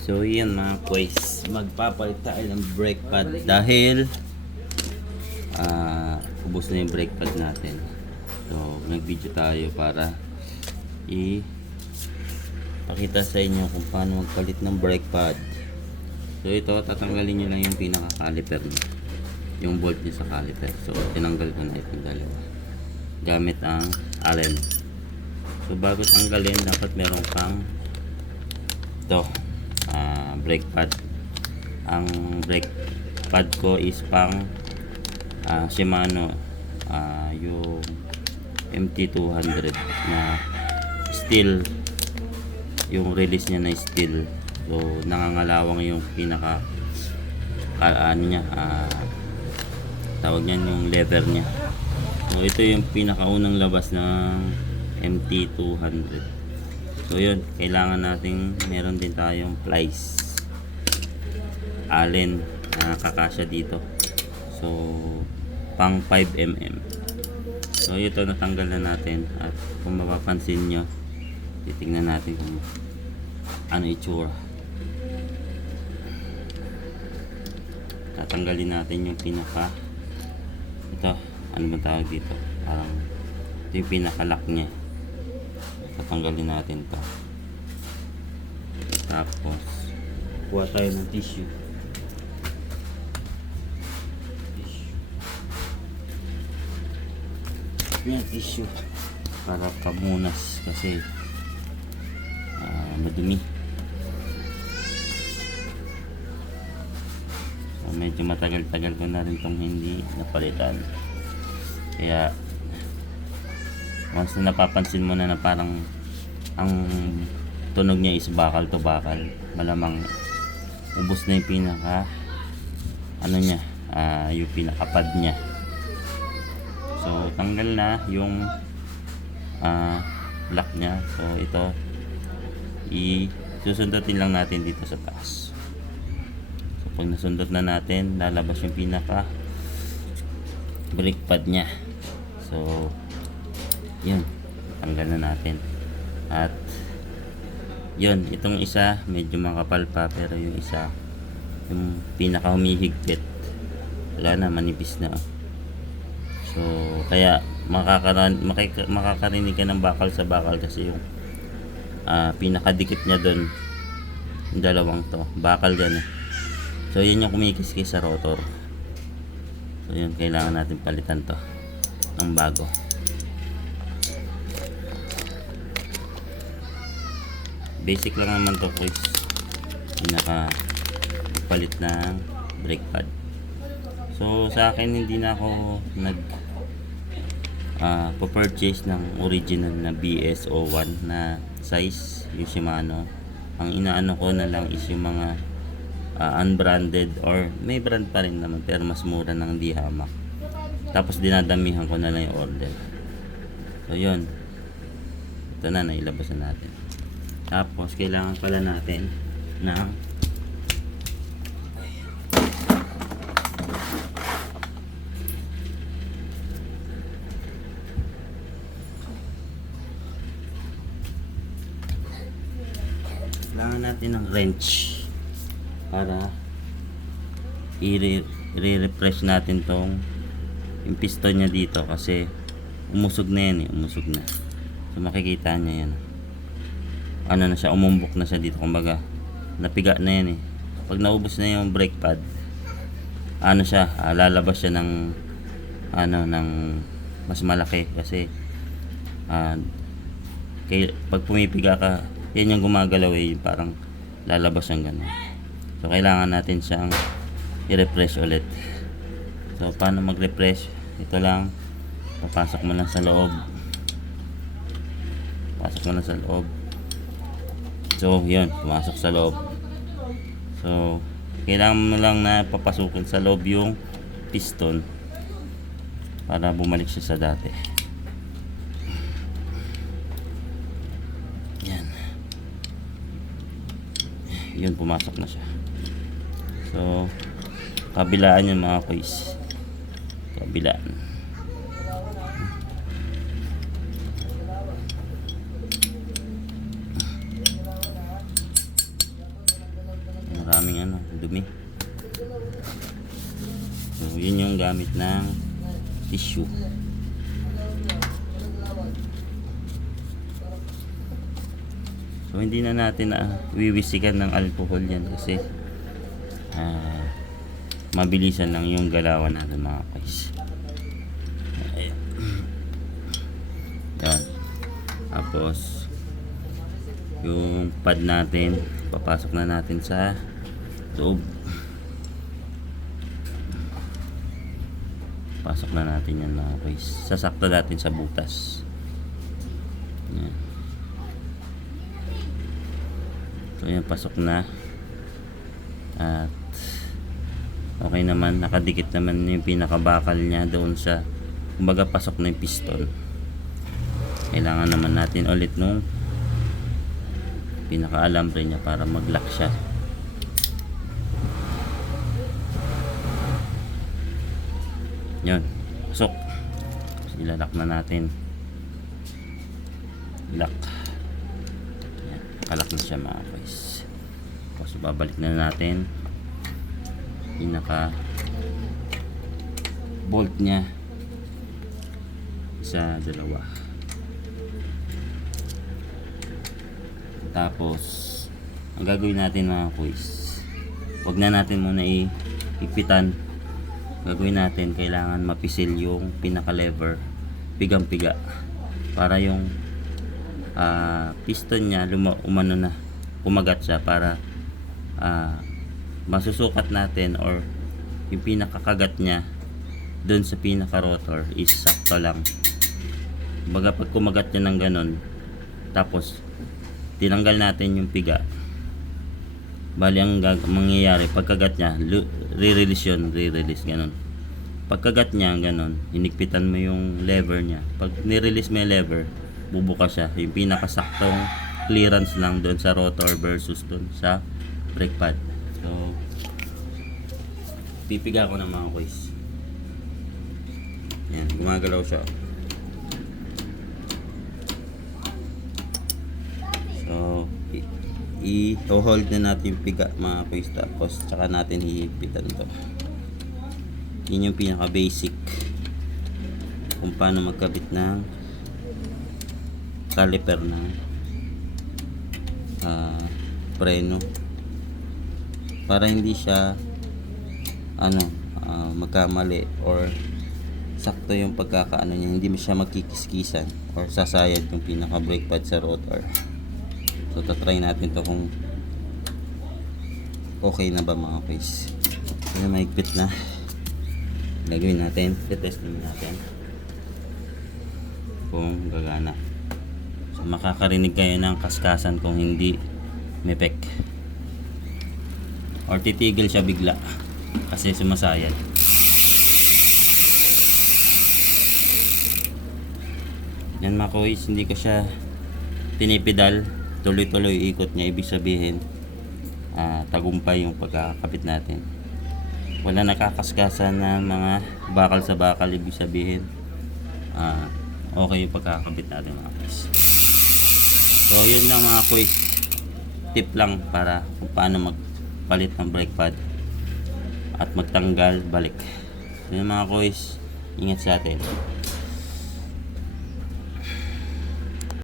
So yan mga boys, magpapalit tayo ng brake pad dahil ah ubos na yung brake pad natin. So nag-video tayo para i pakita sa inyo kung paano magpalit ng brake pad. So ito tatanggalin nyo lang yung pinaka caliper niya. Yung bolt niya sa caliper. So tinanggal ko na itong dalawa. Gamit ang Allen. So bago tanggalin dapat meron kang ito ah, brake pad. Ang brake pad ko is pang ah, Shimano ah, yung MT200 na steel. Yung release niya na steel. So nangangalawang yung pinaka ano niya ah, tawag niyan yung lever niya. So ito yung pinakaunang labas ng MT200 So yun, kailangan nating meron din tayong plies. Allen na kakasya dito. So pang 5 mm. So ito natanggal na natin at kung mapapansin nyo, titingnan natin kung ano itsura. Tatanggalin natin yung pinaka ito, ano ba tawag dito? Parang ito yung pinaka-lock niya tatanggalin natin to. Tapos kuha tayo ng tissue. Tissue. Yan tissue. Para pamunas kasi ah, madumi. So, medyo matagal-tagal ko na rin itong hindi napalitan. Kaya once na napapansin mo na na parang ang tunog niya is bakal to bakal malamang ubos na yung pinaka ano niya ah, yung pinakapad niya. So tanggal na yung ah, lock niya. So ito i susundutin lang natin dito sa taas. So pag nasundot na natin lalabas yung pinaka brake pad niya. So yun tanggal na natin. At yun itong isa medyo makapal pa pero yung isa yung pinaka humihigpit wala na manipis na. So kaya makakaran, makika, makakarinig ka ng bakal sa bakal kasi yung ah, pinakadikit niya doon yung dalawang to. Bakal yan eh. so yun yung kumikiskis sa rotor. So yun kailangan natin palitan to ng bago basic lang naman to guys pinaka palit ng brake pad. So sa akin hindi na ako nag ah purchase ng original na BS01 na size yung Shimano ang inaano ko na lang is yung mga ah, unbranded or may brand pa rin naman pero mas mura ng di tapos dinadamihan ko na lang yung order. So yun. Ito na nailabas na natin tapos, kailangan pala natin ng kailangan natin ng wrench para i-refresh natin tong yung piston niya dito kasi umusog na yan eh, umusog na. So makikita niya yan ano na siya, umumbok na siya dito. Kumbaga napiga na yan eh. Pag naubos na yung brake pad ano siya, ah, lalabas siya ng ano, ng mas malaki. Kasi ah, kay, pag pumipiga ka yan yung gumagalaw eh, parang lalabas yung gano'n so kailangan natin siyang i-refresh ulit. So paano mag-refresh? Ito lang. Papasok mo lang sa loob. Pasok mo lang sa loob So, yun, pumasok sa loob. So, kailangan mo lang na papasukin sa loob yung piston para bumalik siya sa dati. Yan. Yun, pumasok na siya. So, kabilaan yung mga kuys. Kabilaan. Maraming ano, dumi. So, yun yung gamit ng tissue. So, hindi na natin na wiwisikan ng alcohol yan kasi ah, mabilisan lang yung galawan natin mga guys. Yan. Tapos, yung pad natin, papasok na natin sa loob. Pasok na natin yan mga guys. Sasakto natin sa butas. Yan. So yan, pasok na. At okay naman, nakadikit naman yung pinakabakal niya doon sa kumbaga pasok na yung piston. Kailangan naman natin ulit nung pinaka-alambre niya para mag-lock siya. Yun, pasok. Ilalak na natin. Lock. Yan, kalak na siya mga guys. Tapos babalik na natin pinaka bolt niya sa dalawa. Tapos, ang gagawin natin mga quiz, wag na natin muna ipitan. Gagawin natin, kailangan mapisil yung pinaka-lever, pigang-piga. Para yung ah, piston niya, luma, umano na, kumagat siya para ah, masusukat natin or yung pinakakagat niya doon sa pinaka-rotor is sakto lang. Baga pag kumagat niya ng ganon, tapos tinanggal natin yung piga. Bali ang gag- mangyayari pagkagat niya, re-release yun, re-release ganon. Pagkagat niya ganon, hinigpitan mo yung lever niya. Pag ni-release mo yung lever, bubuka siya. Yung pinakasaktong clearance lang doon sa rotor versus doon sa brake pad. So, pipiga ko ng mga quiz. Yan, gumagalaw siya. So, i-hold na natin yung piga mga quiz tapos tsaka natin hihigpitan to. Yun yung pinaka basic kung paano magkabit ng caliper ng ah, preno. Para hindi siya ano ah, magkamali or sakto yung pagkakaano niya. Hindi siya magkikiskisan or sasayad yung pinaka brake pad sa rotor so tatry natin to kung okay na ba mga guys yun mahigpit na. Gagawin natin. Test naman natin. Kung gagana so makakarinig kayo ng kaskasan kung hindi may pek or titigil siya bigla. Kasi sumasayad. Yan mga kuys hindi ko siya pinipidal tuloy-tuloy ikot niya. Ibig sabihin ah, tagumpay yung pagkakapit natin. Wala nakakaskasan na mga bakal sa bakal. Ibig sabihin ah, okay yung pagkakabit natin mga kuys so yun lang mga kuys tip lang para kung paano magpalit ng brake pad at magtanggal balik. So yun mga kuys. Ingat sa atin